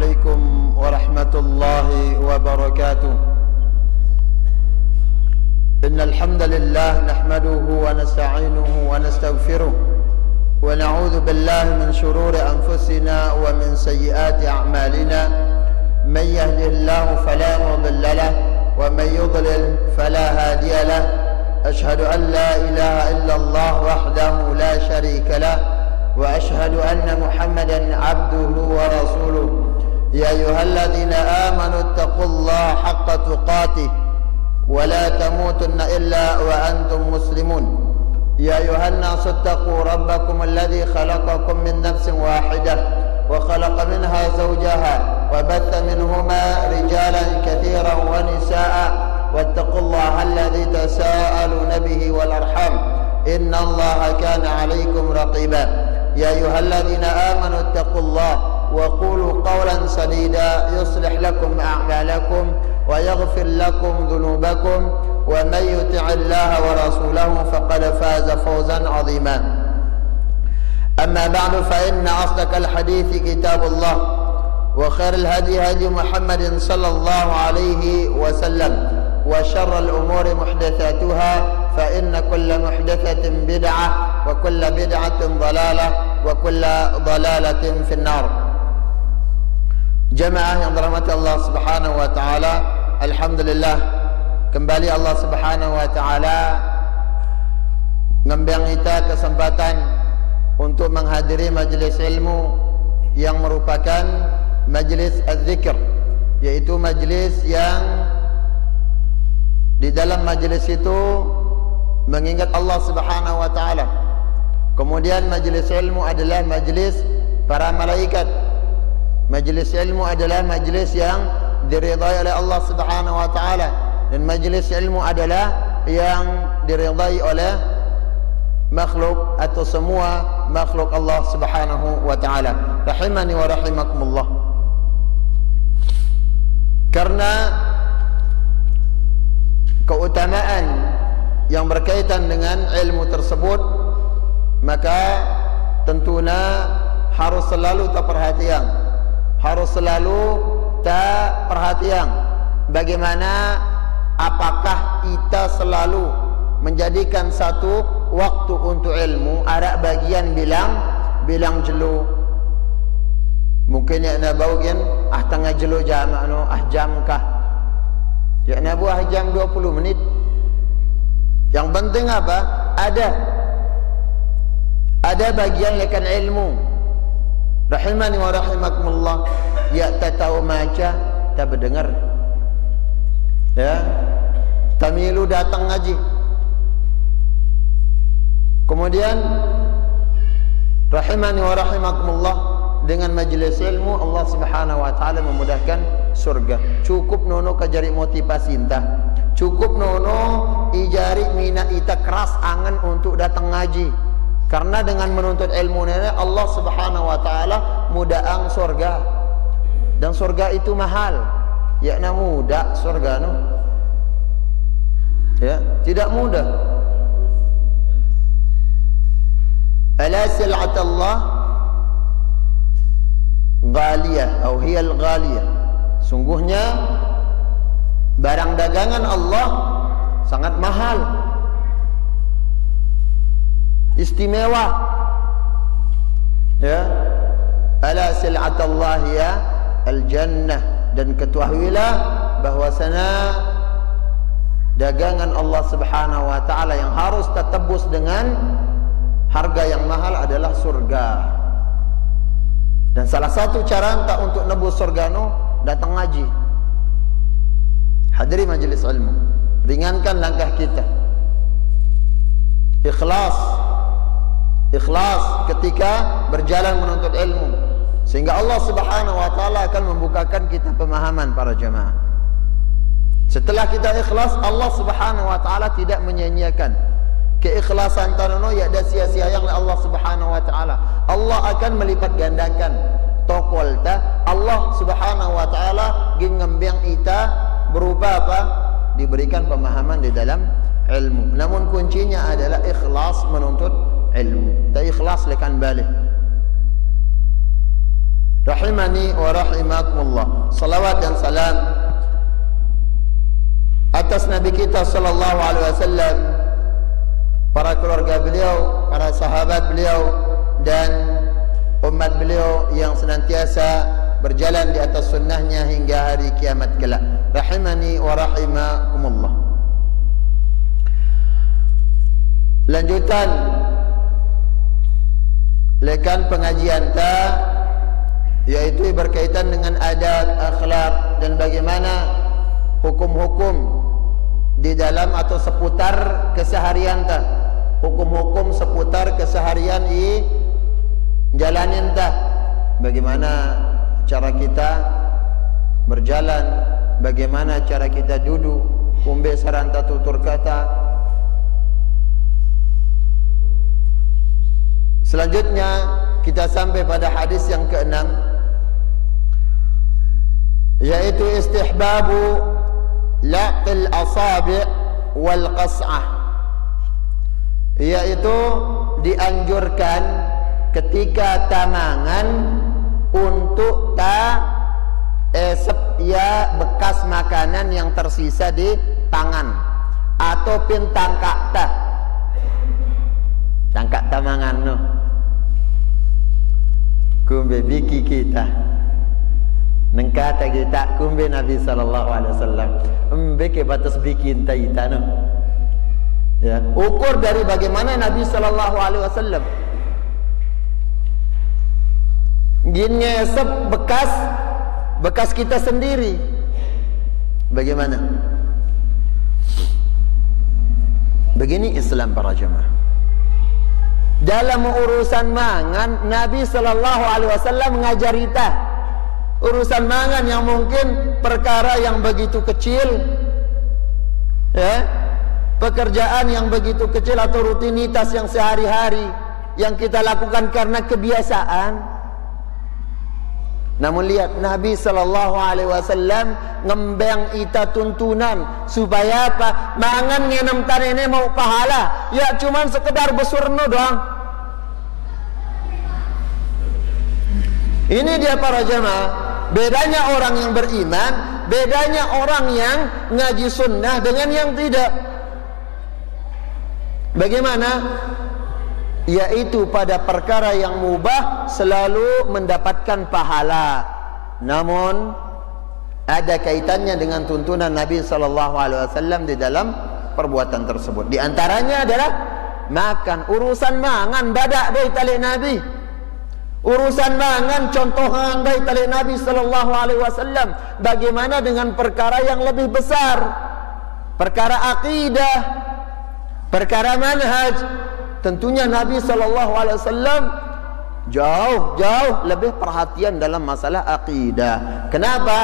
عليكم ورحمة الله وبركاته. إن الحمد لله نحمده ونستعينه ونستغفره ونعوذ بالله من شرور أنفسنا ومن سيئات أعمالنا. من يهده الله فلا مضل له ومن يضلل فلا هادي له. أشهد أن لا إله إلا الله وحده لا شريك له وأشهد أن محمدا عبده ورسوله. يا أيها الذين آمنوا اتقوا الله حق تقاته ولا تموتن إلا وأنتم مسلمون. يا أيها الناس اتقوا ربكم الذي خلقكم من نفس واحدة وخلق منها زوجها وبث منهما رجالا كثيرا ونساء واتقوا الله الذي تساءلون به والأرحام إن الله كان عليكم رقيبا. يا أيها الذين آمنوا اتقوا الله وقولوا قولا سديدا يصلح لكم أعمالكم ويغفر لكم ذنوبكم ومن يطع الله ورسوله فقد فاز فوزا عظيما. أما بعد فإن أصدق الحديث كتاب الله وخير الهدي هدي محمد صلى الله عليه وسلم وشر الأمور محدثاتها فإن كل محدثة بدعة وكل بدعة ضلالة وكل ضلالة في النار. Jemaah yang dirahmati Allah Subhanahu wa taala, alhamdulillah kembali Allah Subhanahu wa taala ngembang kita kesempatan untuk menghadiri majlis ilmu yang merupakan majlis az-zikr, yaitu majlis yang di dalam majlis itu mengingat Allah Subhanahu wa taala. Kemudian majlis ilmu adalah majlis para malaikat. Majlis ilmu adalah majlis yang diridai oleh Allah Subhanahu wa taala, dan majlis ilmu adalah yang diridai oleh makhluk atau semua makhluk Allah Subhanahu wa taala. Rahimani wa rahimakumullah. Karena keutamaan yang berkaitan dengan ilmu tersebut, maka tentunya harus selalu terperhatian. Harus selalu tak perhatian bagaimana apakah kita selalu menjadikan satu waktu untuk ilmu ada bagian bilang jelu. Mungkin ya nak bau kan tengah jelu jam jam kah ya nak buah jam 20 menit. Yang penting apa? Ada bagian lekan ilmu. Rahimani wa rahimakumullah. Ya tak tahu maca, tak berdengar. Ya, tamilu datang ngaji. Kemudian rahimani wa rahimakumullah, dengan majlis ilmu Allah Subhanahu wa taala memudahkan surga. Cukup nono kajari motivasi entah. Cukup nono ijari mina ita keras angan untuk datang ngaji. Karena dengan menuntut ilmu ini Allah Subhanahu wa taala mudahang surga. Dan surga itu mahal. Ya na mudah surga no. Ya, tidak mudah. Ala sil'atallah ghaliyah atau hiya al-ghaliyah. Sungguhnya barang dagangan Allah sangat mahal, istimewa. Ya, ala sil'atallah ya al-jannah. Dan ketahuilah bahwasanya dagangan Allah Subhanahu wa taala yang harus tertebus dengan harga yang mahal adalah surga. Dan salah satu cara entah untuk nebus surga no, datang ngaji, hadiri majlis ilmu, ringankan langkah kita, ikhlas ketika berjalan menuntut ilmu, sehingga Allah Subhanahu wa taala akan membukakan kita pemahaman para jemaah. Setelah kita ikhlas, Allah Subhanahu wa taala tidak menyia-nyiakan keikhlasan tanono ya ada sia-sia yang Allah Subhanahu wa taala. Allah akan melipat gandakan tokolta. Allah Subhanahu wa taala ngembang ita berupa apa? Diberikan pemahaman di dalam ilmu. Namun kuncinya adalah ikhlas menuntut ilmu. Tak ikhlas lekan balik. rahimani wa rahimakumullah. Salawat dan salam atas Nabi kita sallallahu alaihi wasallam, para keluarga beliau, para sahabat beliau, dan umat beliau yang senantiasa berjalan di atas sunnahnya hingga hari kiamat kelak. Rahimani wa rahimakumullah. Lanjutan lekan pengajian ta, yaitu berkaitan dengan adab, akhlak, dan bagaimana hukum-hukum di dalam atau seputar keseharian ta, hukum-hukum seputar keseharian i jalanin ta, bagaimana cara kita berjalan, bagaimana cara kita duduk, kumbe saranta tutur kata. Selanjutnya kita sampai pada hadis yang ke-6, yaitu istihbabu laqil asabi' wal qas'ah, yaitu dianjurkan ketika tamangan untuk esep ya bekas makanan yang tersisa di tangan atau pin tangkak tangkak tamangan no. Kumbe biki kita nengkata kita kumbe Nabi sallallahu alaihi wasallam mbeke batas bikin taita no. Ya, ukur dari bagaimana Nabi sallallahu alaihi wasallam gini esep bekas kita sendiri. Bagaimana? Begini Islam para jemaah. Dalam urusan mangan, Nabi sallallahu alaihi wasallam mengajari kita urusan mangan yang mungkin perkara yang begitu kecil, ya, pekerjaan yang begitu kecil atau rutinitas yang sehari-hari yang kita lakukan karena kebiasaan. Namun lihat Nabi sallallahu alaihi wasallam ngembang ita tuntunan supaya apa? Mangan ngenem tanene mau pahala, ya cuman sekedar besurno doang. Ini dia para jemaah, bedanya orang yang beriman, bedanya orang yang ngaji sunnah dengan yang tidak. Bagaimana? Yaitu pada perkara yang mubah selalu mendapatkan pahala. Namun ada kaitannya dengan tuntunan Nabi sallallahu alaihi wasallam di dalam perbuatan tersebut. Di antaranya adalah makan. Urusan mangan badak dari tali Nabi. Urusan mangan contoh dari tali Nabi sallallahu alaihi wasallam. Bagaimana dengan perkara yang lebih besar? Perkara akidah, perkara manhaj. Tentunya Nabi sallallahu alaihi wasallam jauh lebih perhatian dalam masalah akidah. Kenapa?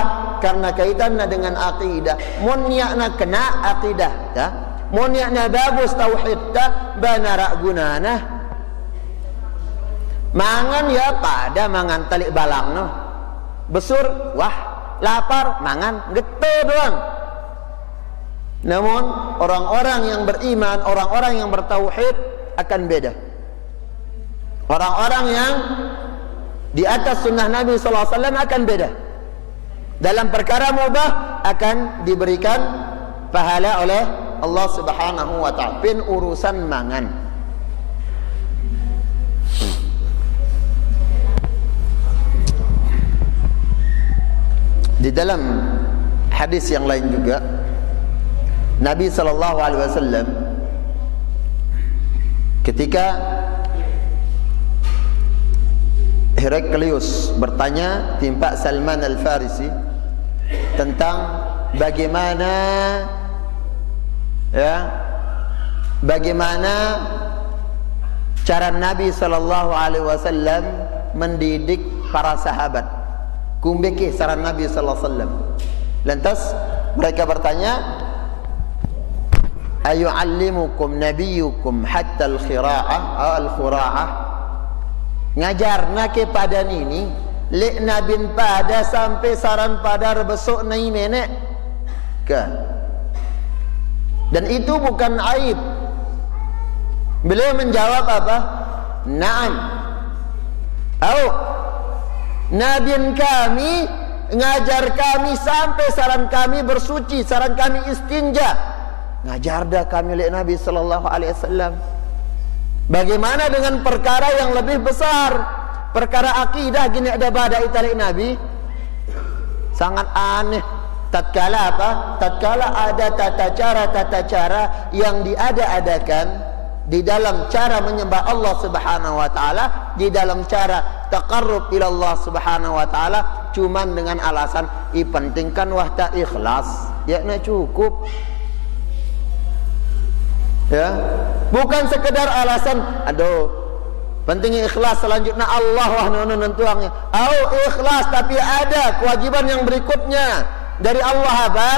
Karena kaitannya dengan akidah. Mun niatna kena akidah ta, mun niatna bagus tauhid ta, bana gunana. Mangan ya pada mangan talik balang no. Besur, wah, lapar, mangan gitu doang. Namun orang-orang yang beriman, orang-orang yang bertauhid akan beda. Orang-orang yang di atas sunnah Nabi sallallahu alaihi wasallam akan beda. Dalam perkara mubah akan diberikan pahala oleh Allah Subhanahu wa ta'ala. Pin urusan mangan. Di dalam hadis yang lain juga Nabi sallallahu alaihi wasallam ketika Heraklius bertanya timpa Salman Al-Farisi tentang bagaimana cara Nabi sallallahu alaihi wasallam mendidik para sahabat. Kumbeke saran Nabi sallallahu alaihi wasallam. Lantas mereka bertanya, ayu'allimukum nabiyukum hatta al-khura'ah, ngajarna kepada nini lek nabin pada sampai saran pada besok nai menek ke. Dan itu bukan aib. Beliau menjawab apa? Na'am. Nabi kami ngajar kami sampai saran kami bersuci, saran kami istinja. Ngajar dah kami oleh Nabi sallallahu alaihi wasallam. Bagaimana dengan perkara yang lebih besar? Perkara akidah gini ada pada italik Nabi. Sangat aneh. Tatkala apa? Tatkala ada tata cara yang diada-adakan di dalam cara menyembah Allah Subhanahu wa taala, di dalam cara taqarrub ila Allah Subhanahu wa taala cuman dengan alasan pentingkan wahda ikhlas. Ya nak cukup. Ya, bukan sekedar alasan aduh penting ikhlas selanjutnya Allah wah nentuangnya. Ikhlas tapi ada kewajiban yang berikutnya dari Allah apa?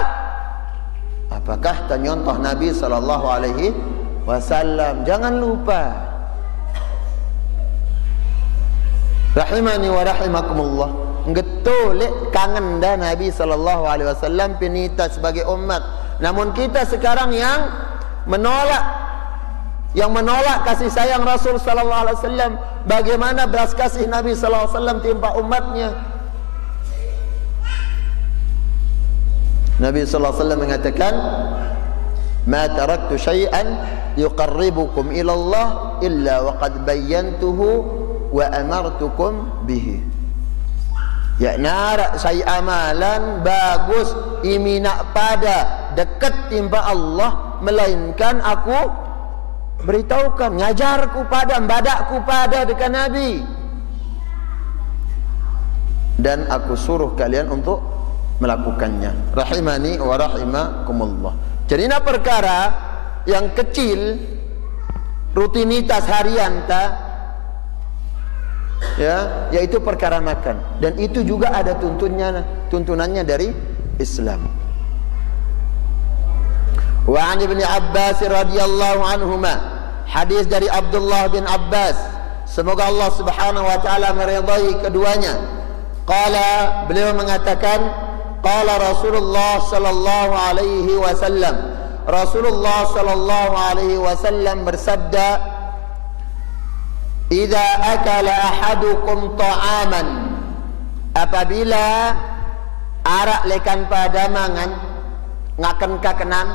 Apakah ternyontoh Nabi sallallahu alaihi wasallam? Jangan lupa. Rahimani wa rahimakumullah. Ngetolek kangen dah Nabi sallallahu alaihi wasallam pinita sebagai umat. Namun kita sekarang yang menolak kasih sayang Rasul sallallahu alaihi wasallam. Bagaimana belas kasih Nabi sallallahu alaihi wasallam timpa umatnya? Nabi sallallahu alaihi wasallam mengatakan, "Ma taraktu syai'an yuqarribukum ila Allah illa wa qad bayyantuhu wa amartukum bihi." Ya narak saya amalan bagus iminak pada dekat timba Allah melainkan aku beritahukan, ngajarku pada, badakku pada dekat Nabi, dan aku suruh kalian untuk melakukannya. Rahimani wa rahimakumullah. Jadi nak perkara yang kecil, rutinitas harian ya, yaitu perkara makan, dan itu juga ada tuntunannya dari Islam. Wa an Ibnu Abbas radhiyallahu anhuma, hadis dari Abdullah bin Abbas, semoga Allah Subhanahu wa taala meridai keduanya. Qala, beliau mengatakan, qala Rasulullah sallallahu alaihi wasallam, Rasulullah sallallahu alaihi wasallam bersabda, "Idza akala ahadukum ta'aman," apabila arak lekan pada mangan, ngaken kakenan,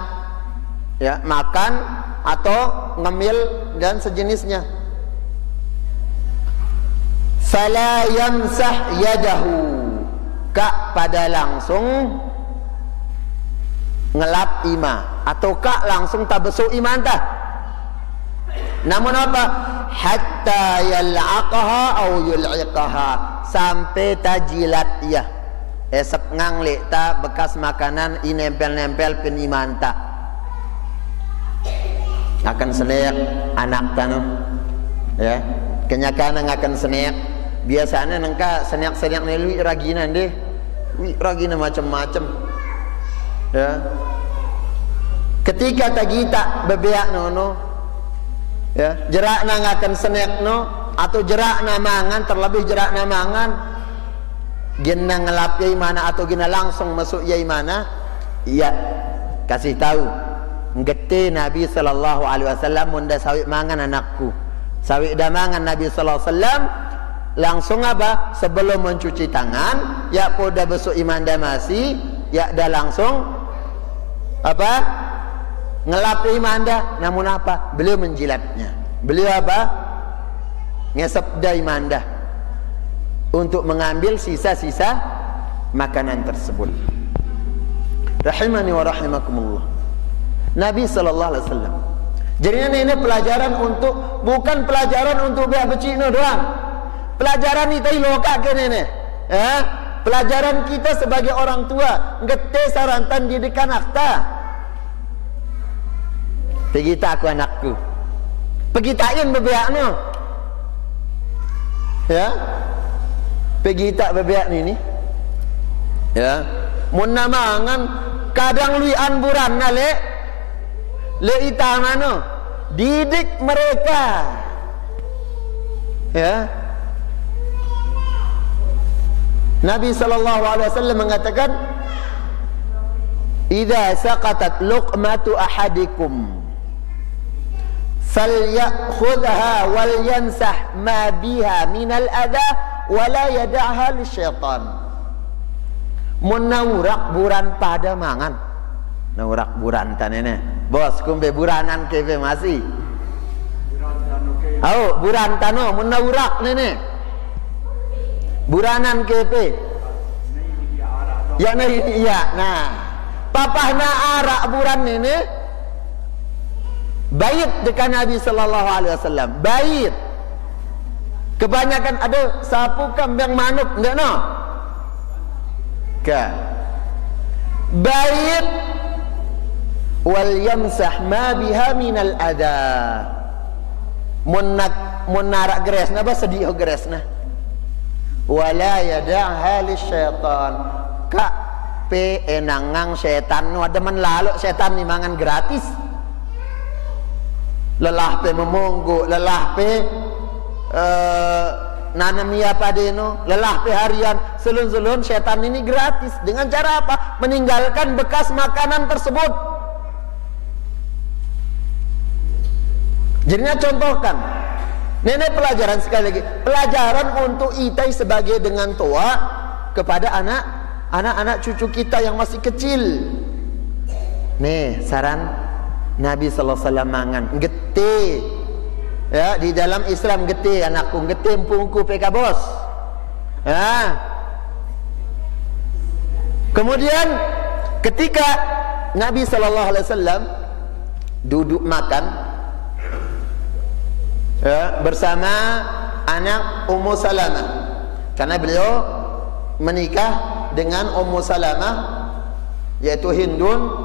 ya, makan atau ngemil dan sejenisnya, fala yamsah yadahu, kak pada langsung ngelap ima, atau kak langsung tabesuk imantah. Namun apa? Hatta yal'aqaha au yul'iqaha, sampai tajilat ya. Esep nganglek ta bekas makanan inempel-nempel penimanta. Akan senek anak tanu. Ya, kenyakaan akan senek. Biasanya nengka senek-senek nelu raginan deh. Ragina macam-macam. Ya. Ketika tagita bebeak nono, ya, jerak na ngakan senek no, atau jerak na mangan, terlebih jerak na mangan, gina ngelap yai mana atau gina langsung masuk yai mana, iya kasih tahu. Ngete Nabi sallallahu alaihi wasallam munda sawit mangan anakku, sawit dah mangan Nabi sallallahu alaihi wasallam, langsung apa? Sebelum mencuci tangan, ya poda besok imanda masih, ya dah langsung apa? Ngelap imanda. Namun apa? Beliau menjilatnya. Beliau apa? Ngesep dah imanda untuk mengambil sisa-sisa makanan tersebut. Rahimani wa rahimakumullah. Nabi sallallahu alaihi wasallam. Jadi ini pelajaran untuk, bukan pelajaran untuk biar becino doang. Pelajaran itu lokak ke nenek. Pelajaran kita sebagai orang tua, ngete sarantan didikan akta. Pergi tak aku anakku, pergi takin bebeak no, ya, pergi tak bebeak ni, ya, mun namangan kadang lui anburan nale, le itama no, didik mereka, ya. Nabi sallallahu alaihi wasallam mengatakan, "Idza saqatat luqmatu ahadikum falyakhudha wal yansah ma biha minal adha wala yada'ha lisyaitan. Mun naurak buran pada mangan. Naurak buran tanene. Bos kumbe buranan keve masih. Au buran tano mun naurak nene. Buranan keve. Ya na iya. Nah, papahna arak buran nene. Bait dekat Nabi sallallahu alaihi wasallam. Bait. Kebanyakan ada sapu kambing manuk enggak no? Ka. Bait wal yamsah ma biha minal adha. Mun narak geresna ba sedih geresna. Wala yada'ha lisyaitan. Ka pe enangang setan nu ada man lalu setan ni mangan gratis. Lelah pe memonggo, lelah pe nanamia padeno, lelah pe harian, selun-selun setan ini gratis. Dengan cara apa? Meninggalkan bekas makanan tersebut. Jadinya contohkan. Nenek pelajaran sekali lagi. Pelajaran untuk itai sebagai dengan tua kepada anak-anak cucu kita yang masih kecil. Nih saran Nabi sallallahu alaihi wasallam mangan gete. Ya, di dalam Islam gete anakku, gete empungku peka bos. Ya. Kemudian ketika Nabi sallallahu alaihi wasallam duduk makan ya, bersama anak Ummu Salamah, karena beliau menikah dengan Ummu Salamah yaitu Hindun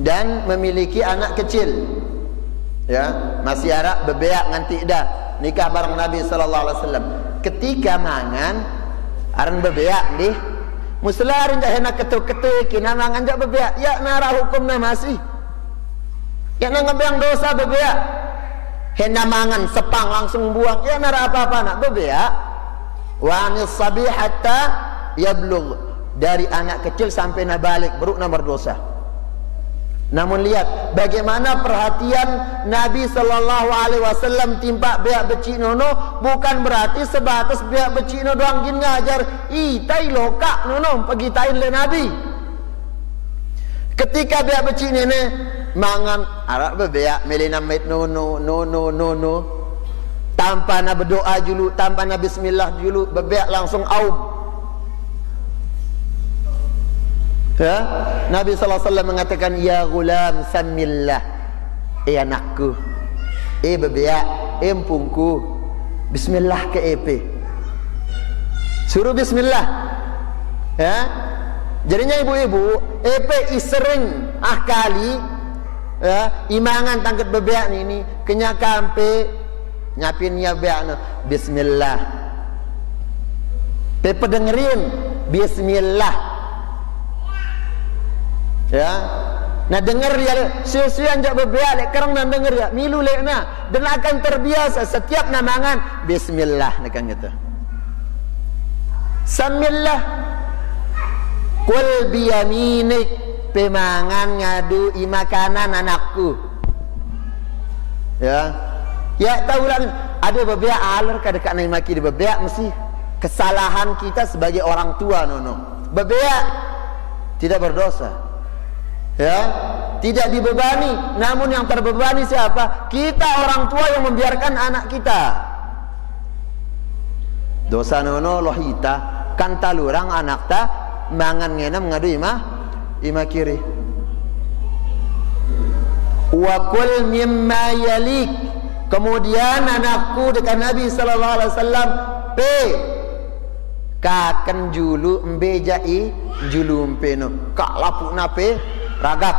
dan memiliki anak kecil. Ya, masih arak bebeak nganti dah nikah bareng Nabi sallallahu alaihi wasallam. Ketika mangan aran bebeak deh. Muslarin dah hendak ketuk-ketuk kina mangan jak bebeak. Ya nara hukumna masih. Ya nang ngebeang dosa bebeak. Hendak mangan sepang langsung buang. Ya nara apa-apa nak bebeak. Wa anis sabi hatta yablugh. Dari anak kecil sampai nak balik beruk nak berdosa. Namun lihat bagaimana perhatian Nabi sallallahu alaihi wasallam timpa beak becik nono, bukan berarti sebatas beak becik nono doang gin ngajar itai lokak nono pergi tain le Nabi. Ketika beak becik nene mangan arak bebeak melina mait nono tanpa na berdoa dulu, tanpa na bismillah dulu, bebeak langsung aum. Ya, Nabi sallallahu alaihi wasallam mengatakan ya gulam samillah. Anakku, bebeak, empungku, bismillah ke EP. Suruh bismillah. Ya. Jadinya ibu-ibu EP sering kali ya, imangan tangkat bebeak ini kenya kampe nyapinnya beak bismillah. Pepe dengerin bismillah. Ya, nah dengar ya, siu-siu anjak bebeak lek kerang dan dengar ya, milu lek na, dan akan terbiasa setiap namangan bismillah nekan gitu. Samillah, kul biyaminik, pemangan ngadu imakanan anakku. Ya, ya tahu lah, ada bebeak aler kadang nak maki di bebeak mesti kesalahan kita sebagai orang tua nono. Bebeak tidak berdosa. Ya, tidak dibebani, namun yang terbebani siapa? Kita orang tua yang membiarkan anak kita. Dosa nono lohita kan talurang anak ta mangan ngena mengadu ima kiri. Wa kul mimma yalik. Kemudian anakku dekat Nabi sallallahu alaihi wasallam kaken julu mbejai julu mpeno kak lapuk nape ragap.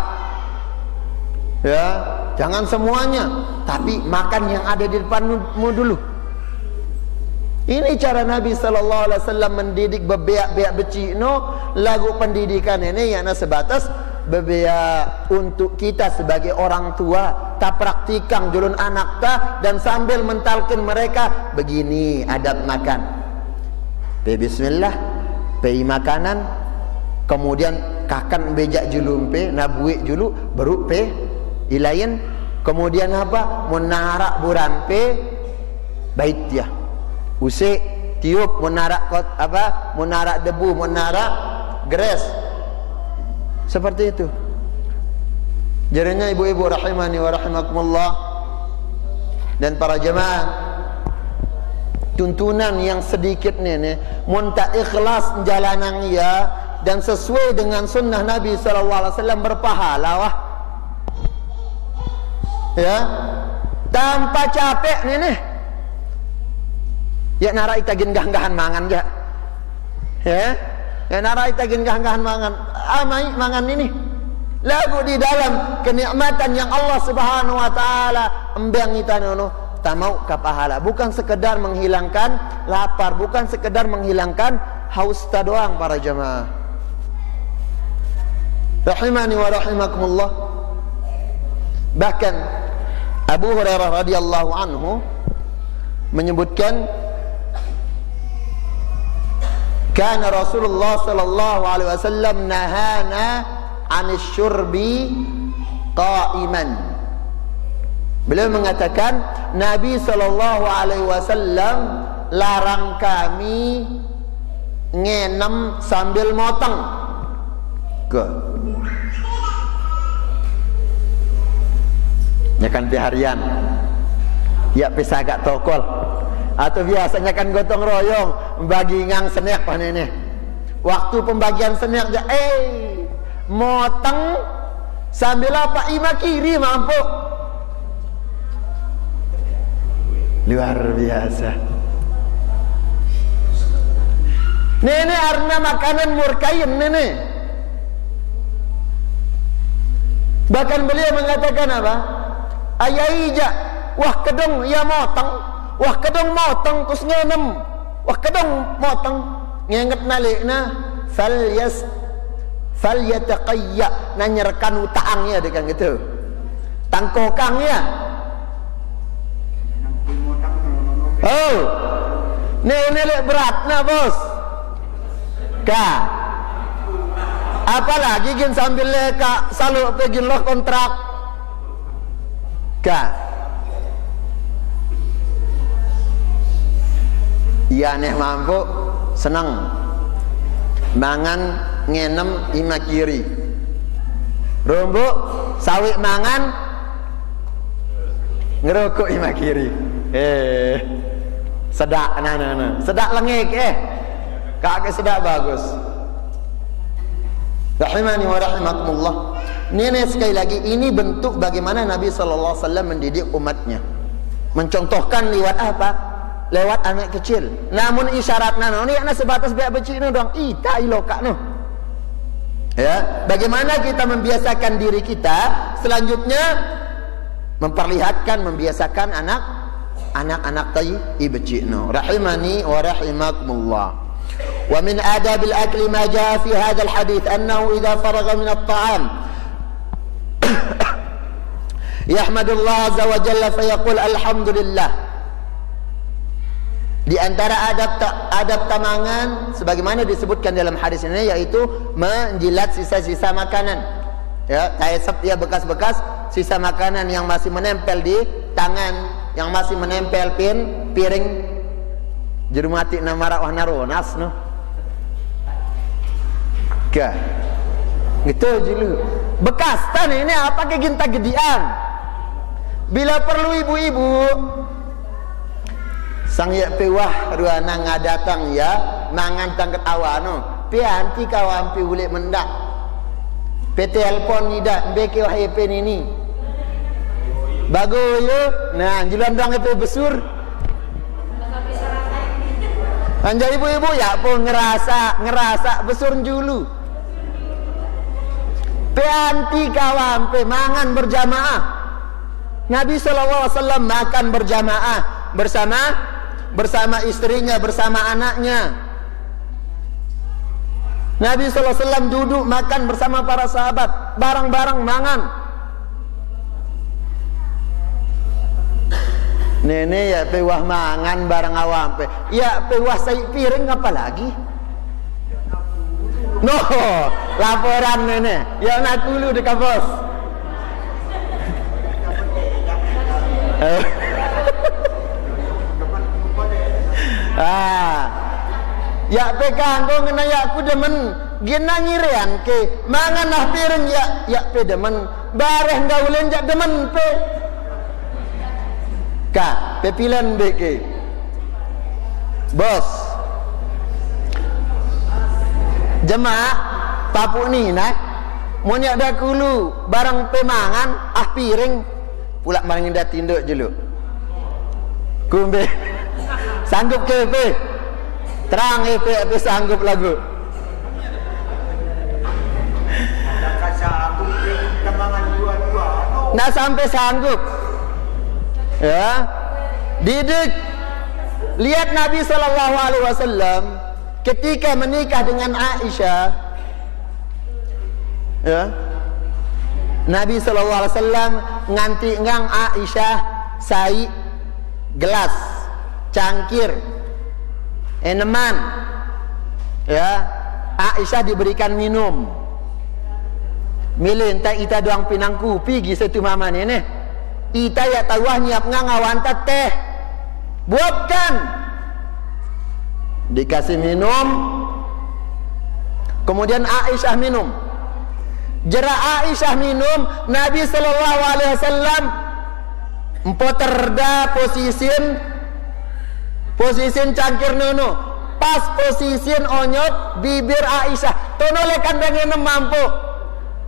Ya, jangan semuanya, tapi makan yang ada di depanmu dulu. Ini cara Nabi sallallahu alaihi wasallam mendidik bebeak-beak becik no. Lagu pendidikan ini yang sebatas bebeak untuk kita sebagai orang tua tak praktikkan julun anak ta dan sambil mentalkin mereka begini adab makan. Bismillah, makanan, kemudian kakan bejak julumpe nabuik julu beruk pe ilayan, kemudian apa menarak burampe bait dia usik tiup menarak menarak debu, menarak gres. Seperti itu. Jadinya ibu-ibu rahimani wa rahimakumullah dan para jemaah, tuntunan yang sedikit ni mun tak ikhlas jalanan ia dan sesuai dengan sunnah Nabi SAW berpahala wah. Ya, tanpa capek ni ya narai tagin ganggahan mangan ya. Ya narai tagin ganggahan mangan amai mangan ini lagu di dalam kenikmatan yang Allah Subhanahu wa taala embang kita nono tak mau ke pahala, bukan sekedar menghilangkan lapar, bukan sekedar menghilangkan haus ta doang para jemaah. Rahimani wa rahimakumullah. Bahkan Abu Hurairah radhiyallahu anhu menyebutkan kana Rasulullah sallallahu alaihi wasallam nahana 'anis syurbi qa'iman. Beliau mengatakan Nabi sallallahu alaihi wasallam larang kami ngenem sambil motong. Nyakan harian. Ya bisa agak tokol. Atau biasanya kan gotong royong bagi ngang senek panene. Waktu pembagian senek aja motong sambil apa ima kiri mampu. Luar biasa. Nenek arna makanan murkain nenek. Bahkan beliau mengatakan apa? Ayaija wah kedong ya motong, wah kedong motong kus ngenem, wah kedong motong ngenget nalikna falyataqayya nanyerkan utangnya dengan gitu. Tangkokangnya. Oh. Nenek berat nah bos. Apalagi gin sambil leka selalu pergi loh kontrak. Iya nih mampu senang mangan ngenem ima kiri. Rombo sawit mangan ngerokok ima kiri. Sedak nana sedak lengek kagak sedak bagus. Rahimani wa rahimakumullah. Ini sekali lagi ini bentuk bagaimana Nabi SAW mendidik umatnya. Mencontohkan lewat apa? Lewat anak kecil. Namun isyaratnya ini sebatas biak becik no doang. Ita iloka no. Ya, bagaimana kita membiasakan diri kita? Selanjutnya memperlihatkan, membiasakan anak-anak tayi becik no. Rahimani wa rahimakumullah. ومن آداب الأكل ما جاء في هذا الحديث أنه إذا فرغ من الطعام يحمد الله عز وجل فيقول الحمد لله. Di antara adab tamangan sebagaimana disebutkan dalam hadis ini yaitu menjilat sisa-sisa makanan. Ya, taisap ya bekas-bekas sisa makanan yang masih menempel di tangan, yang masih menempel piring. Jurumati nama rawah naronas no. Gitu julu. Bekas tan ini apa ke ginta gedian. Bila perlu ibu-ibu sang ya pewah ruana ngadatang ya mangan tangket awano. Pi anti kawan pi ulik mendak. Pe telepon ida beke wah HP ini. Bagus yo. Nah, julan dang itu besur. Anjay ibu-ibu ya pun ngerasa besur dulu. Pe anti kawan pe mangan berjamaah. Nabi SAW makan berjamaah bersama istrinya, bersama anaknya. Nabi SAW duduk makan bersama para sahabat, bareng-bareng mangan. Nenek ya pewah mangan bareng awam pe. Ya pewah sai piring apa lagi? No, laporan nenek. Ya nak dulu dekat bos. Ya pekan ko ngena ya ku demen gina ngirian ke mangan nah piring ya pe demen bareh ngaulen jak demen pe ka pe pilan be ke bos jemaah papu ni nak mun yak dak kulu barang pe mangan piring pula barang dah tinduk jeluk kumbe sanggup ke pe terang pe sanggup lagu nak sampai sanggup ya didik lihat Nabi SAW ketika menikah dengan Aisyah ya Nabi SAW nganti ngang Aisyah sai gelas cangkir eneman ya Aisyah diberikan minum milih entah ita doang pinang kupi gitu mama ni ita ya tawah nyiap ngawan teh buatkan dikasih minum kemudian Aisyah minum jera Aisyah minum Nabi SAW empoterda posisin cangkir nono pas posisin onyot bibir Aisyah tono lekan dengan mampu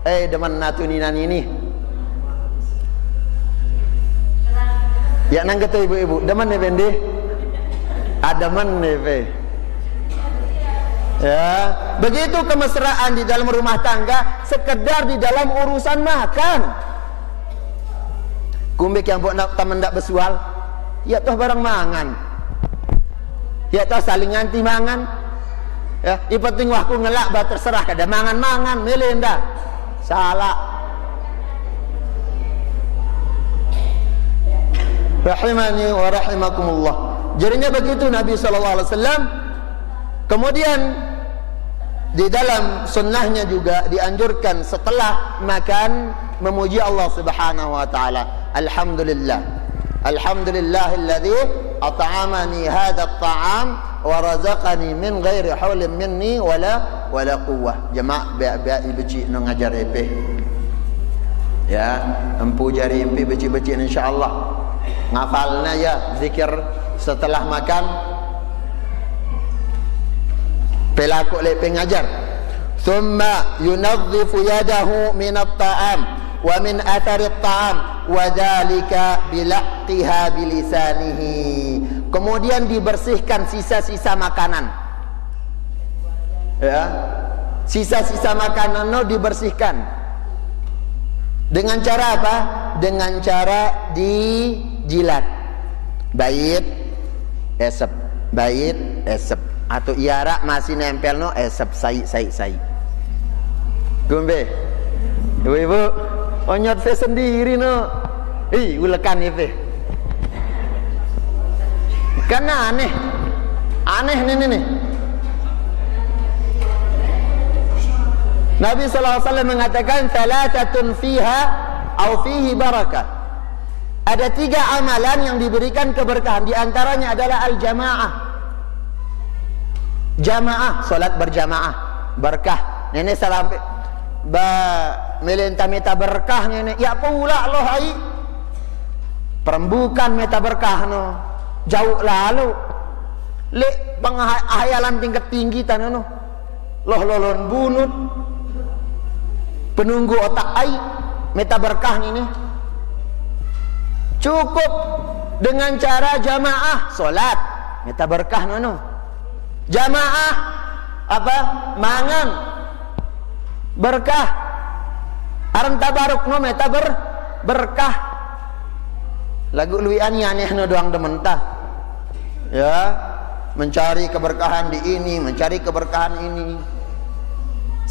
demen natuninan ini ya nang kata ibu-ibu demen nih bende demen nih be ya begitu kemesraan di dalam rumah tangga sekedar di dalam urusan makan kumbik yang buat taman dak besual ya toh barang mangan ya toh saling nganti mangan ya ipenting wahku ngelak bah terserah kada mangan melenda salah rahimani wa rahimakumullah jadinya begitu Nabi SAW. Kemudian di dalam sunnahnya juga dianjurkan setelah makan memuji Allah Subhanahu wa taala. Alhamdulillah. Alhamdulillahilladzi at'amani hadha at-ta'am wa razaqani min ghairi haulin minni wala quwwah. Jemaah biak beci no ngajar EP. Ya, empu jari MP beci-beci insyaallah. Ngafalna ya zikir setelah makan. Pelaku lepe ngajar. Thumma yunadhifu yadahu min at-ta'am wa min athari at-ta'am wa dhalika bilaqtiha bilisanihi. Kemudian dibersihkan sisa-sisa makanan. Ya. Sisa-sisa makanan no dibersihkan. Dengan cara apa? Dengan cara dijilat. Bait esep, bait esep. Atau iara masih nempel no esep sai. Gombe. Ibu-ibu, onyot fe sendiri no. Ulekan ife. Karena aneh. Aneh nih. Nabi SAW mengatakan thalathatun fiha au fihi barakah. Ada 3 amalan yang diberikan keberkahan. Di antaranya adalah al-jamaah. Jamaah, solat berjamaah, berkah. Nenek salam melenta meta berkah nenek. Ya pula loh ai. Perembukan meta berkah no. Jauh lalu. Lek penghayalan tingkat tinggi tanah no. Loh lolon bunut. Penunggu otak ai meta berkah ini. Cukup dengan cara jamaah solat meta berkah no. Jamaah apa? Mangan berkah. Aran tabaruk no meta berkah. Lagu luian aneh no doang dementah. Ya, mencari keberkahan di ini, mencari keberkahan ini.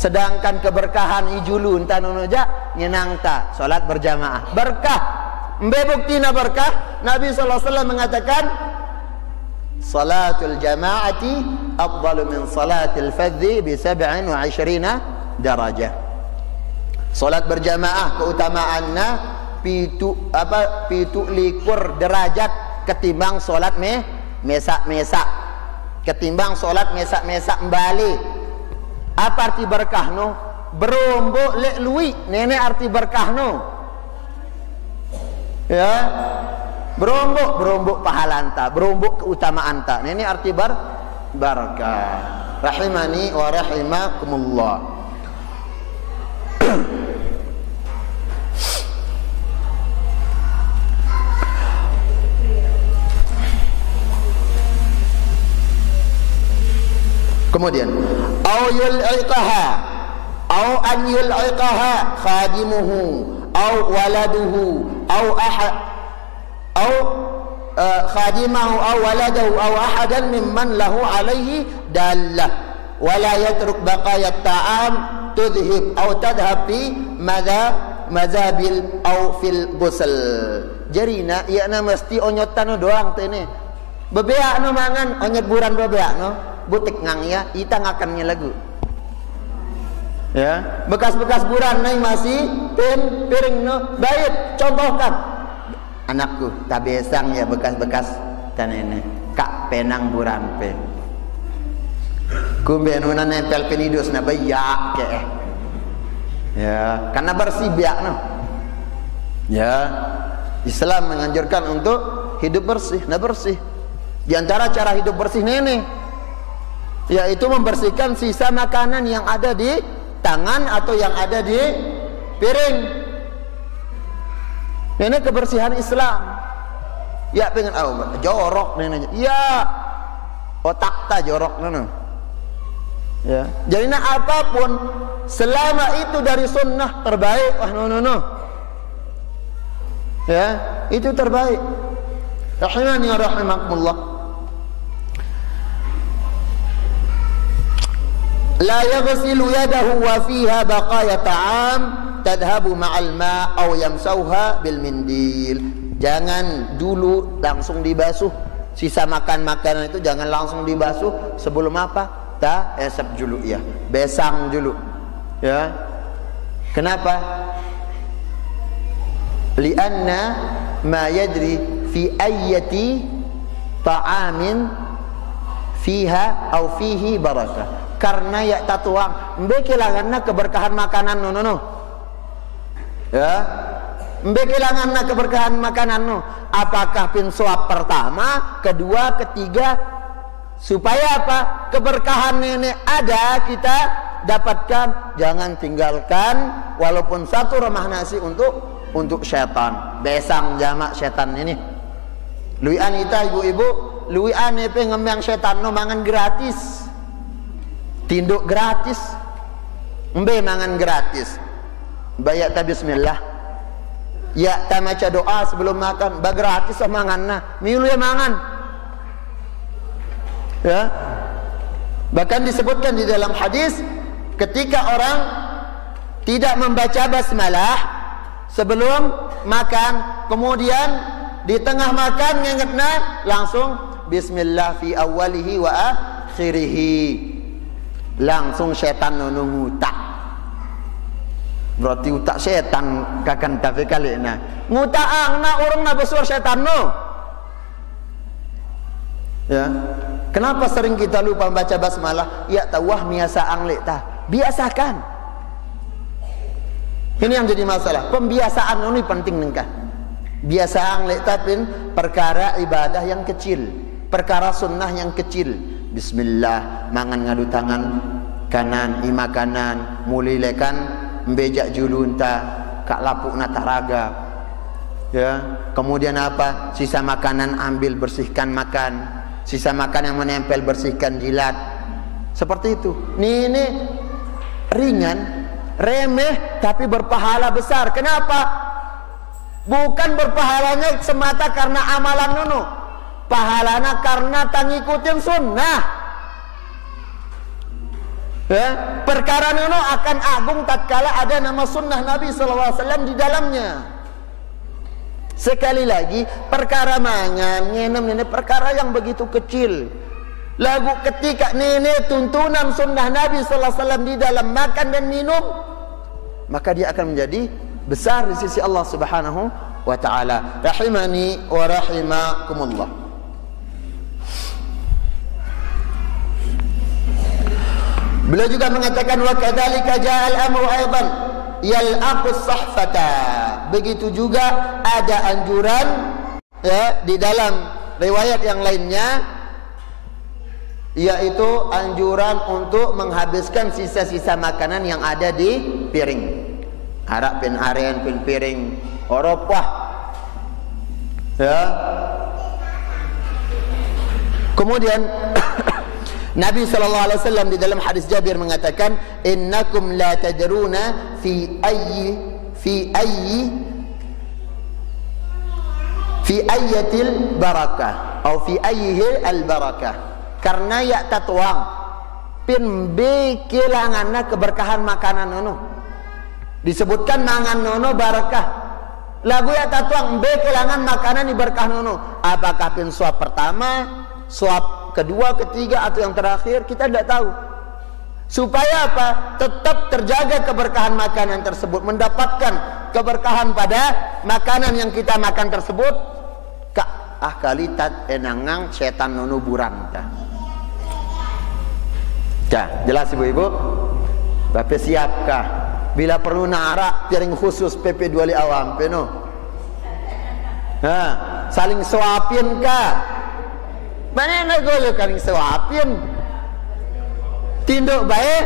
Sedangkan keberkahan ijulu entah nonoja nyenang ta salat berjamaah. Berkah. Mbe buktina berkah. Nabi SAW mengatakan salatul jama'ati afdalu min salatil fadhi bi 27 darajah. Salat berjamaah keutamaannya pitu likur derajat ketimbang salat mesak-mesak. ketimbang solat mesak-mesak balik. Apa arti berkah no? Berombok lek lui nenek arti berkah no. Ya, berombok pahala anta, berombok keutamaan anta. Ini arti berkah. Rahimani wa rahimakumullah. Kemudian au yul'iqaha au an yul'iqaha khadimuhu au waladuhu au ahad au khadimahu au waladahu au ahadan mimman lahu alaihi dallah wala yatruk baqayat ta'am tudhib au tadhhab fi mazabil au fil ghusl. Jarina iana mesti onyotan doang tene. Bebeak no mangan onyot buran bebeak no. Butik ngang ya, ita ngakannya lagu. Ya, bekas-bekas buran nai masih piring no. Baik, contohkan. Anakku, tabesang ya bekas-bekas dan ini. Kak penang buran pe. Kumbe nuna nempel penidus na bayak ke. Ya, karena bersih biak no. Ya, Islam menganjurkan untuk hidup bersih, nah bersih. Di antara cara hidup bersih nenek, yaitu membersihkan sisa makanan yang ada di tangan atau yang ada di piring. Ini kebersihan Islam. Ya pengen jorok neneknya. Ya otak ta jorok nono. Ya. Jadi apapun selama itu dari sunnah terbaik. Wah no. Ya, itu terbaik. Rahimani wa rahimakumullah. La yaghsilu yadahu wa fiha baqaya ta'am tadhhabu ma'al ma' aw yamsauha bil mindil. Jangan dulu langsung dibasuh sisa makanan itu, jangan langsung dibasuh sebelum apa? Esap dulu ya. Besang dulu. Ya. Kenapa? Lianna ma yadri fi ayyati ta'amin fiha aw fihi barakah. Karena ya tatuang mbe kelanganna keberkahan makanan no. Ya, mbe kelanganna keberkahan makanan no. Apakah pin suap pertama, kedua, ketiga, supaya apa? Keberkahan nenek ada kita dapatkan, jangan tinggalkan walaupun satu remah nasi untuk syaitan. Besang jamak syaitan ini. Luian ita ibu-ibu, luian epe ngembang syaitan no mangan gratis. Tinduk gratis, mbe mangan gratis. Bayak ta bismillah. Ya ta maca doa sebelum makan, ba gratis mangan nah. Milu ya mangan. Ya. Bahkan disebutkan di dalam hadis ketika orang tidak membaca basmalah sebelum makan, kemudian di tengah makan ngingetna langsung bismillah fi awwalihi wa akhirihi. Langsung setan nono ngutak. Berarti utak setan kakan tapi kali na. Ngutak na orang na besar setan no. Ya. Kenapa sering kita lupa membaca basmalah? Ya tawah biasa anglek ta. Biasakan. Ini yang jadi masalah. Pembiasaan ini penting nengkah. Biasa anglek ta pin perkara ibadah yang kecil, perkara sunnah yang kecil. Bismillah, mangan ngadu tangan kanan, ima kanan, mulilekan mbejak julunta, kak lapuk nata raga. Ya, kemudian apa? Sisa makanan ambil bersihkan makan, sisa makan yang menempel bersihkan jilat. Seperti itu. Ini ringan, remeh tapi berpahala besar. Kenapa? Bukan berpahalanya semata karena amalan nono. Pahalana karena tangikutin sunnah. Ya, perkara nono akan agung tatkala ada nama sunnah Nabi SAW di dalamnya. Sekali lagi, perkara mangan, ngenem ini perkara yang begitu kecil. Lagu ketika nenek tuntunan sunnah Nabi SAW di dalam makan dan minum, maka dia akan menjadi besar di sisi Allah Subhanahu wa Ta'ala. Rahimani wa rahimakumullah. Beliau juga mengatakan wa kadzalika ja'al amru aidan yal'aqus sahfata. Begitu juga ada anjuran ya di dalam riwayat yang lainnya, yaitu anjuran untuk menghabiskan sisa-sisa makanan yang ada di piring. Arak pin aren pin piring oropah ya. Kemudian Nabi SAW di dalam hadis Jabir mengatakan, innakum la tadruna fi ayyatil barakah atau fi ayyihi al barakah. Karena ya tatuang pin be kelanganna keberkahan makanan nono. Disebutkan mangan nono barakah. Lagu ya tatuang be kelangan makanan di berkah nono. Apakah pin suap pertama, suap kedua, ketiga atau yang terakhir, kita tidak tahu. Supaya apa? Tetap terjaga keberkahan makanan tersebut, mendapatkan keberkahan pada makanan yang kita makan tersebut. Kali tat enangang setan nono buran. Jelas ibu-ibu? Bapak siapkah? Bila perlu narak piring khusus PP Duali Awam peno. Saling suapin kah? Mana nak goyo saling suapin? Tinduk baik.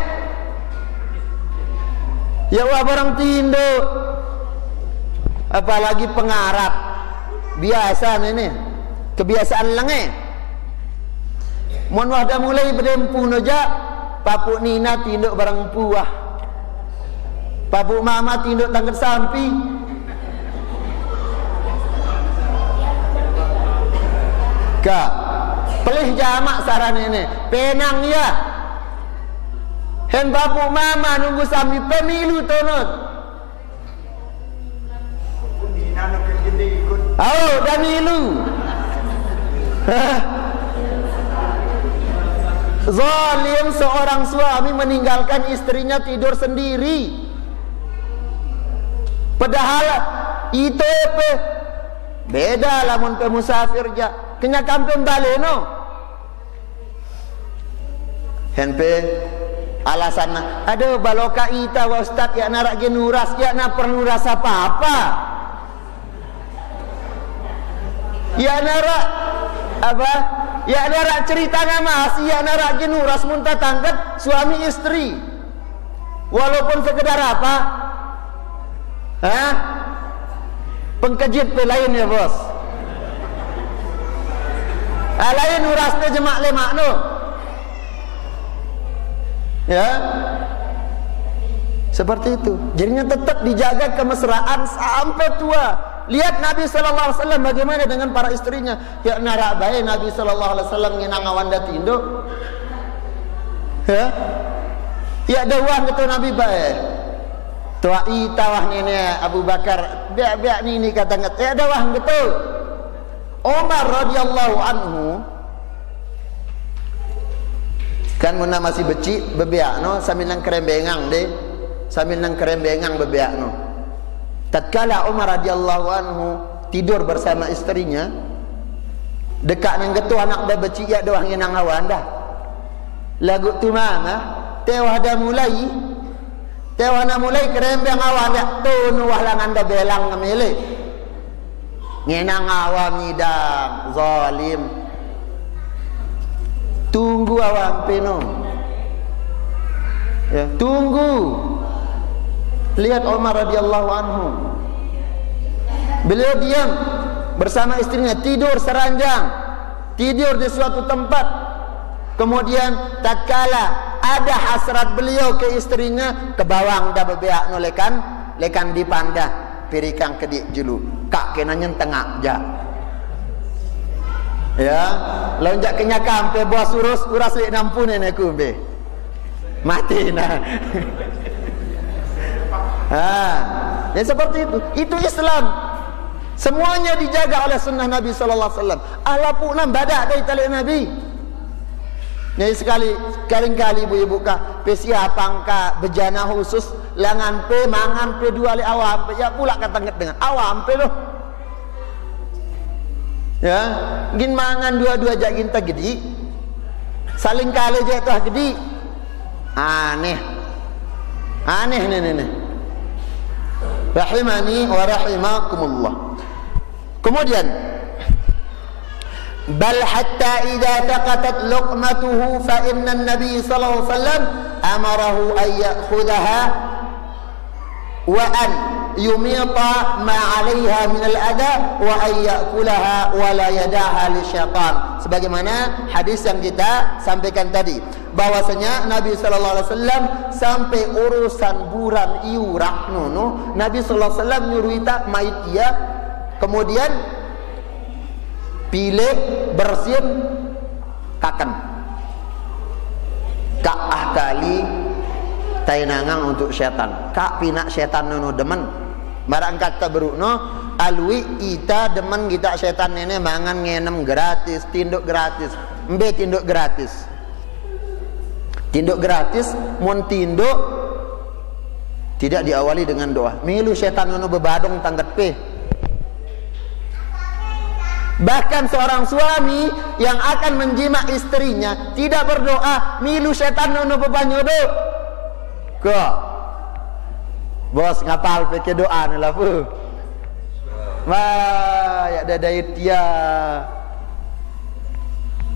Ya wah barang tinduk. Apalagi pengarap. Biasa ini. Kebiasaan lenge. Mun wah dah mulai berdempu noja. Papuk Nina tinduk barang puah. Papuk Mama tinduk tangkat sampi. Kak, pelih jamak saran ini. Penang ya. Hen papuk Mama nunggu sampai pemilu tonot. Oh, dan milu. Zalim seorang suami meninggalkan istrinya tidur sendiri. Padahal itu apa? Beda lamun pe musafir ja. Kenya kampung baleno. Henpe alasan aduh baloka ita wa ustaz ya narak genuras ya na perlu rasa apa-apa. Ya narak apa? Ya narak ceritanya masih ya narak genuras muntah tangkat suami istri. Walaupun sekedar apa? Pengkejut pe lain ya bos. Lain urasnya jemak lemak no. Ya. Seperti itu. Jadinya tetap dijaga kemesraan sampai tua. Lihat Nabi SAW bagaimana dengan para istrinya. Ya narak baik Nabi SAW nginang awanda tinduk. Ya. Ya dawah gitu Nabi baik. Tua itawah nenek Abu Bakar biak-biak ni kata ngat. Ya dawah gitu. Umar radhiyallahu anhu kan muna masih becik bebeak no sambil nang kerembengang deh. Sambil nang kerembengang bebeak no. Tatkala Umar radhiyallahu anhu tidur bersama istrinya, dekat nang getu anak dah becik ya doang nang awan dah. Lagu tu mama, tewah dah mulai. Tewah na mulai kerembeng awan dah tu nuwah langan dah belang ngamile. Ngenang awam idang zalim. Tunggu awam peno. Ya, tunggu. Lihat Umar radhiyallahu anhu. Beliau diam bersama istrinya, tidur seranjang, tidur di suatu tempat. Kemudian tatkala ada hasrat beliau ke istrinya, ke bawang dah bebeak no lekan dipandah pirikang kedik julu. Kak kena nyentengak ja. Ya, lonjak kenya kampe bos uras lek nampune neku be. Mati nah. Ya seperti itu. Itu Islam. Semuanya dijaga oleh sunnah Nabi sallallahu alaihi wasallam. Alapuna badak dari tali Nabi. Jadi sekali ibu-ibu ka pesia pangka bejana khusus langan pe mangan pe dua li awam pe ya pula kata dengan awam pe loh. Ya, gin mangan dua-dua jak ginta gedi. Saling kale je tuh gedi. Aneh nih. Rahimani wa rahimakumullah. Kemudian bal hatta idza taqatat luqmatuhu fa inna an-nabiy sallallahu alaihi wasallam amarahu an ya'khudhaha wa an yumita ma 'alayha min al-adha wa an ya'kulaha wa la yada'ha lisyaitan. Sebagaimana hadis yang kita sampaikan tadi, bahwasanya Nabi sallallahu alaihi wasallam sampai urusan buran iurak nono, Nabi sallallahu alaihi wasallam nyuruh kita mait dia, kemudian pilih bersin kaken ka'ah kali tainangang untuk setan, kak pinak setan nono demen barang kata berukno alwi ita demen kita setan ini mangan ngenem gratis, tinduk gratis, tinduk gratis, mon tinduk tidak diawali dengan doa. Milu setan nono bebadong tanggat pe. Bahkan seorang suami yang akan menjima istrinya tidak berdoa, milu setan nono bebanyodo. Kok bos ngapal pakai doa nih lah pu. Wah, ya dadait ya.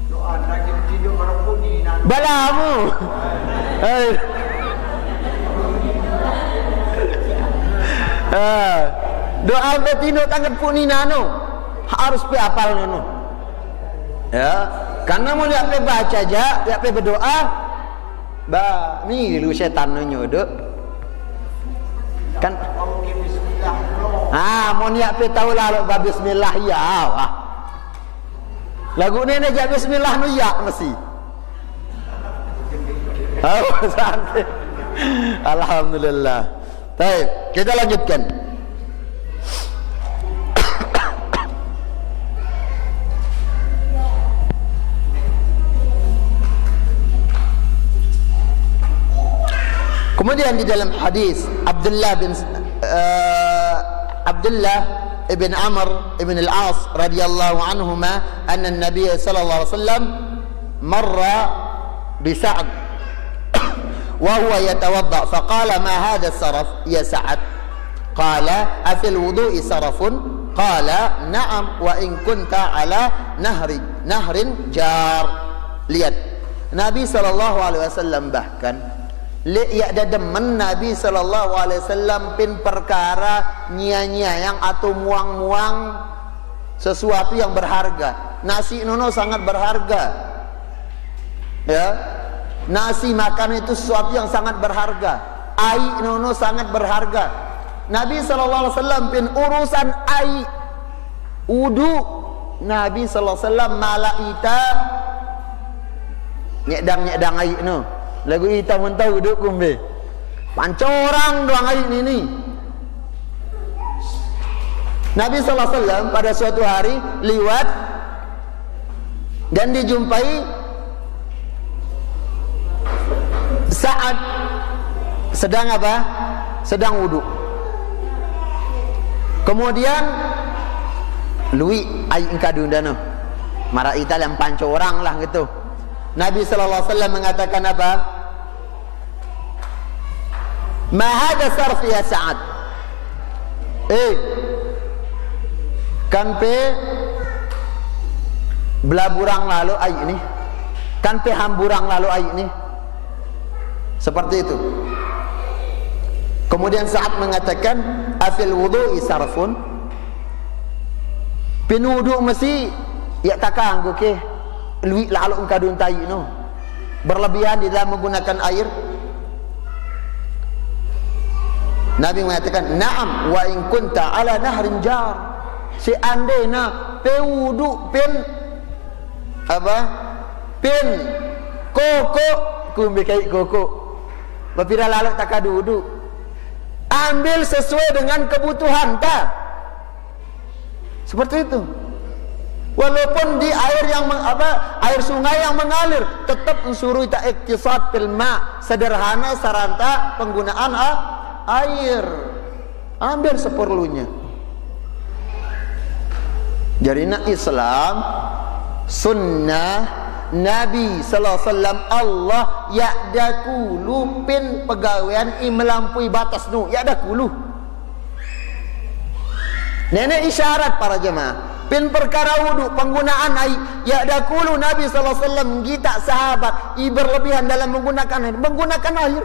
Doa lagi tidur berpuni nanti. Balamu. Doa betino tangan puni nano harus pe apal nano. Ya, karena mau dia pe baca aja, dia pe berdoa. Ba, milu setan nyodo. Kan mau niat pe tahu lalu ba bismillah ya wah. Lagu ini aja bismillah nu ya mesti. Oh, santai. Alhamdulillah. Baik, kita lanjutkan. Kemudian di dalam hadis Abdullah ibn Amr ibn al-As radhiyallahu anhuma anna an-nabiy sallallahu alaihi wasallam marra bi Sa'd wa huwa yatawadda faqala ma hadha as-saraf ya Sa'd qala afi al-wudu'i sarafun qala na'am wa in kunta ala nahrin jar. Lihat Nabi sallallahu alaihi wasallam bahkan ya ada demen Nabi sallallahu alaihi wasallam pin perkara nyia-nyia yang atau muang-muang sesuatu yang berharga. Nasi nono sangat berharga. Ya. Nasi makan itu sesuatu yang sangat berharga. Air nono sangat berharga. Nabi sallallahu alaihi wasallam pin urusan air wudu, Nabi sallallahu alaihi wasallam malaita nyedang air no. Lagu kita mentau duduk kumbe pancorang doang air ini. Nabi sallallahu alaihi wasallam pada suatu hari liwat dan dijumpai Sa'ad sedang apa? Sedang wudu. Kemudian lui air kadundana marah ita yang pancorang lah gitu. Nabi sallallahu alaihi wasallam mengatakan apa? Ma hadha sarf ya Sa'ad. Kan pe belaburang lalu ai ini. Kan pe hamburang lalu ai ini. Seperti itu. Kemudian Sa'ad mengatakan afil wudu'i sarfun. Penudu mesti ya takang ke lui lalu engkadun tai no. Berlebihan di dalam menggunakan air. Nabi mengatakan na'am wa in kunta ala nahrin jar. Seandainya pewudu pen apa? Pen koko kumbi kai koko. Bapira lalu tak kadudu. Ambil sesuai dengan kebutuhan ta. Seperti itu. Walaupun di air yang air sungai yang mengalir tetap mensuruh kita iktisad fil ma, sederhana saranta penggunaan air. Ambil seperlunya. Jadi Islam sunnah Nabi sallallahu alaihi wasallam Allah ya'dakulu pin pegawaian melampaui batas nu ya'dakulu. Nenek isyarat para jemaah. Pin perkara wudu penggunaan air ya'dakulu Nabi sallallahu alaihi wasallam kita sahabat berlebihan dalam menggunakan air.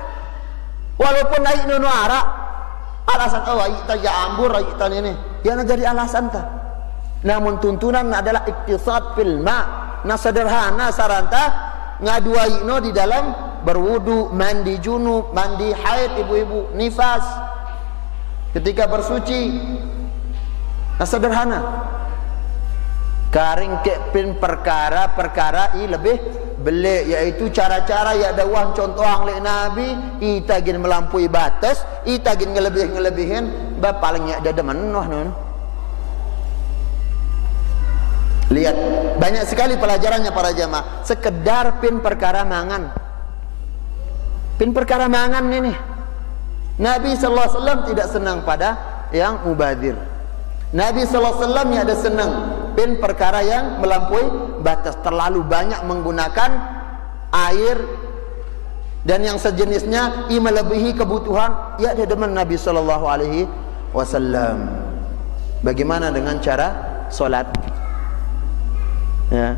Walaupun air nu arak alasan air ta ya ambur air ta ini. Ya jadi alasan ta. Namun tuntunan adalah iktisad fil ma. Nah sederhana saranta ngaduaino di dalam berwudu, mandi junub, mandi haid ibu-ibu, nifas ketika bersuci. Nah sederhana. Karing kepin perkara-perkara lebih belik, yaitu cara-cara ya dawah contoh oleh Nabi itagin melampaui batas, itagin ngelebihin ba paling ya ada menoh nun. Lihat, banyak sekali pelajarannya para jamaah. Sekedar pin perkara mangan. Pin perkara mangan ini. Nabi sallallahu alaihi wasallam tidak senang pada yang mubadir. Nabi sallallahu alaihi wasallam ada senang pin perkara yang melampaui batas, terlalu banyak menggunakan air dan yang sejenisnya melebihi kebutuhan. Ya ada demen Nabi sallallahu alaihi wasallam. Bagaimana dengan cara solat? Ya.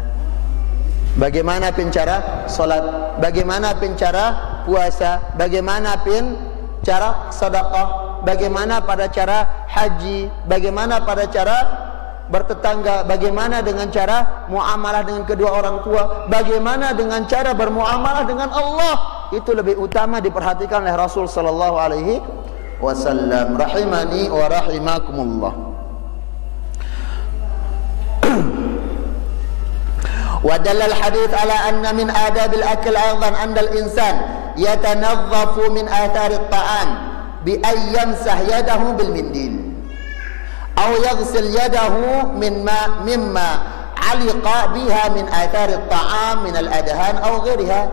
Bagaimana pin cara salat, bagaimana pin cara puasa, bagaimana pin cara sedekah, bagaimana pada cara haji, bagaimana pada cara bertetangga, bagaimana dengan cara muamalah dengan kedua orang tua, bagaimana dengan cara bermuamalah dengan Allah. Itu lebih utama diperhatikan oleh Rasul sallallahu alaihi wasallam. Rahimani wa rahimakumullah. ودل الحديث على أن من آداب الأكل أيضا أن الإنسان يتنظف من آثار الطعام بأن يمسح يده بالمنديل أو يغسل يده مما علق بها من آثار الطعام من الأدهان أو غيرها.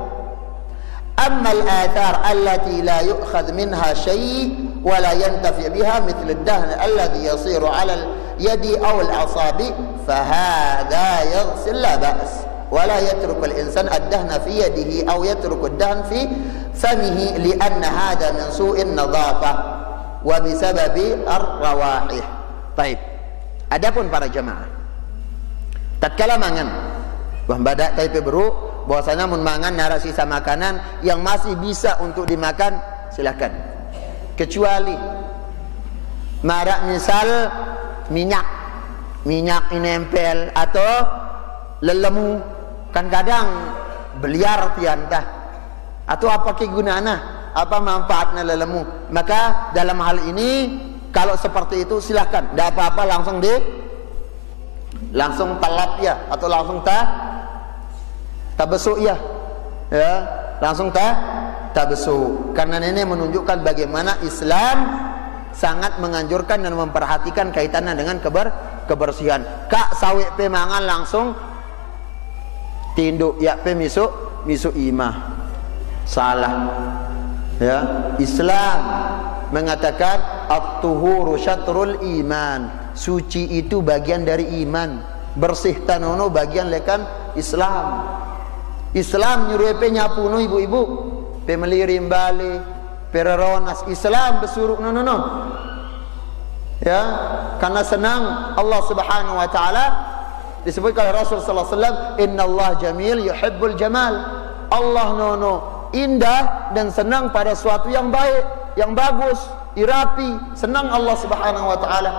أما الآثار التي لا يؤخذ منها شيء ولا ينتفع بها مثل الدهن الذي يصير على اليد أو الأصابع فهذا يغسل لا بأس ولا يترك الإنسان الدهن في يده أو يترك الدهن في فمه لأن هذا من سوء النظافة وبسبب الروائح. طيب, adapun para jemaah tatkala mangan wah badak tapi beru bahwasanya mun mangan nara sisa makanan yang masih bisa untuk dimakan silakan, kecuali marak misal minyak ini nempel atau lelemu kan kadang beliar tiantah atau apa kegunaannya, apa manfaatnya lelemu, maka dalam hal ini kalau seperti itu silakan, tidak apa-apa langsung talap ya atau langsung tabesuk ya langsung tabesuk, karena ini menunjukkan bagaimana Islam sangat menganjurkan dan memperhatikan kaitannya dengan kebersihan. Kak sawit pe mangan langsung tinduk ya pe misu imah, salah ya. Islam mengatakan at-tuhuru syatrul iman, suci itu bagian dari iman, bersih tanono bagian lekan Islam. Islam nyuruh pe nyapu no ibu-ibu, pe melirim balik, pe reronas. Islam besuruh no. Ya, karena senang Allah Subhanahu wa taala disebutkan oleh Rasul sallallahu alaihi wasallam, innallaha jamil yuhibbul jamal. Allah indah dan senang pada sesuatu yang baik, yang bagus, irapi, senang Allah Subhanahu wa taala.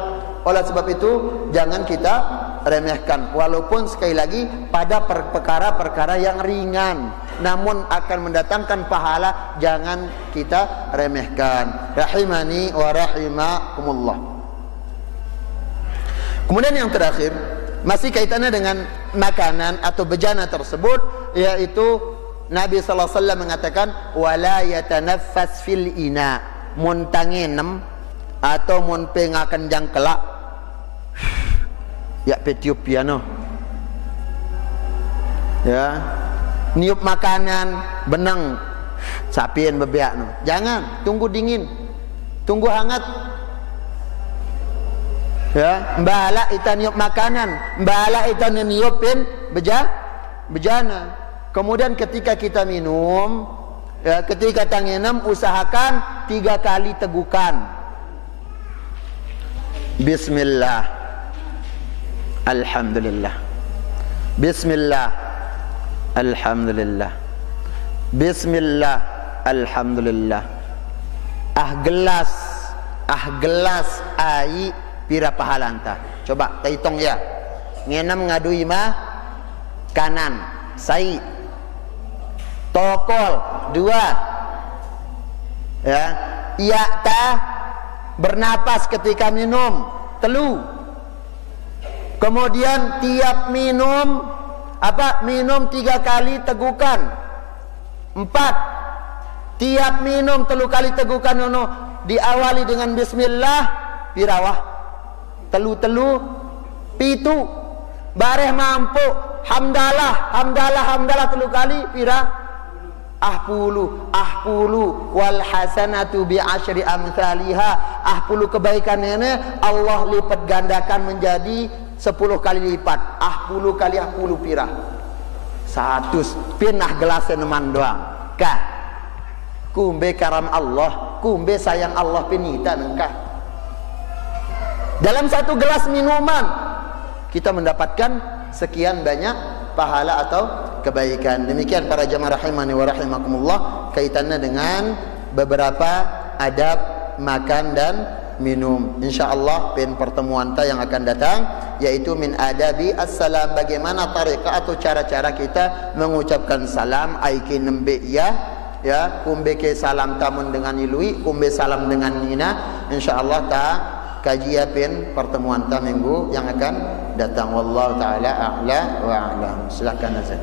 Oleh sebab itu jangan kita remehkan, walaupun sekali lagi pada perkara-perkara yang ringan namun akan mendatangkan pahala, jangan kita remehkan. Rahimani wa rahimakumullah. Kemudian yang terakhir masih kaitannya dengan makanan atau bejana tersebut, yaitu Nabi sallallahu alaihi wasallam mengatakan wala yatanaffas fil ina, mun tanginem atau mun pengakan jangkelak ya petiup piano ya, niup makanan benang sapien bebeak no. Jangan, tunggu dingin, tunggu hangat ya. Mbala ita niup makanan, mbala ita niupin bejana. Kemudian ketika kita minum, ya, ketika tanginam usahakan 3 kali tegukan. Bismillah, alhamdulillah. Bismillah, alhamdulillah. Bismillah, alhamdulillah. Gelas air pira pahalanta. Coba kita hitung ya. Ngenam ngadui mah kanan, sai. Tokol 2. Ya, iya ta bernapas ketika minum 3. Kemudian tiap minum minum 3 kali tegukan. 4. Tiap minum 3 kali tegukan nono diawali dengan bismillah pirawah. 3 bareh mampu hamdalah 3 kali pira ahpulu wal hasanatu bi asyri amsalihha. 10 kebaikan ini Allah lipat gandakan menjadi 10 kali lipat. 10 kali 10 pira 100 pinah gelasnya neman doang kah kumbe karam Allah, kumbe sayang Allah pinita nengkah. Dalam 1 gelas minuman kita mendapatkan sekian banyak pahala atau kebaikan. Demikian para jamaah rahimani wa rahimakumullah, kaitannya dengan beberapa adab makan dan minum. Insyaallah pen pertemuan kita yang akan datang yaitu min adabi assalam, bagaimana tariqah atau cara-cara kita mengucapkan salam. Aiki nembe ya kumbe ke salam tamun dengan ilui, kumbe salam dengan nina. Insyaallah ta kaji pen pertemuan ta minggu yang akan datang. Wallahu taala a'la wa a'lam. Silakan Azan.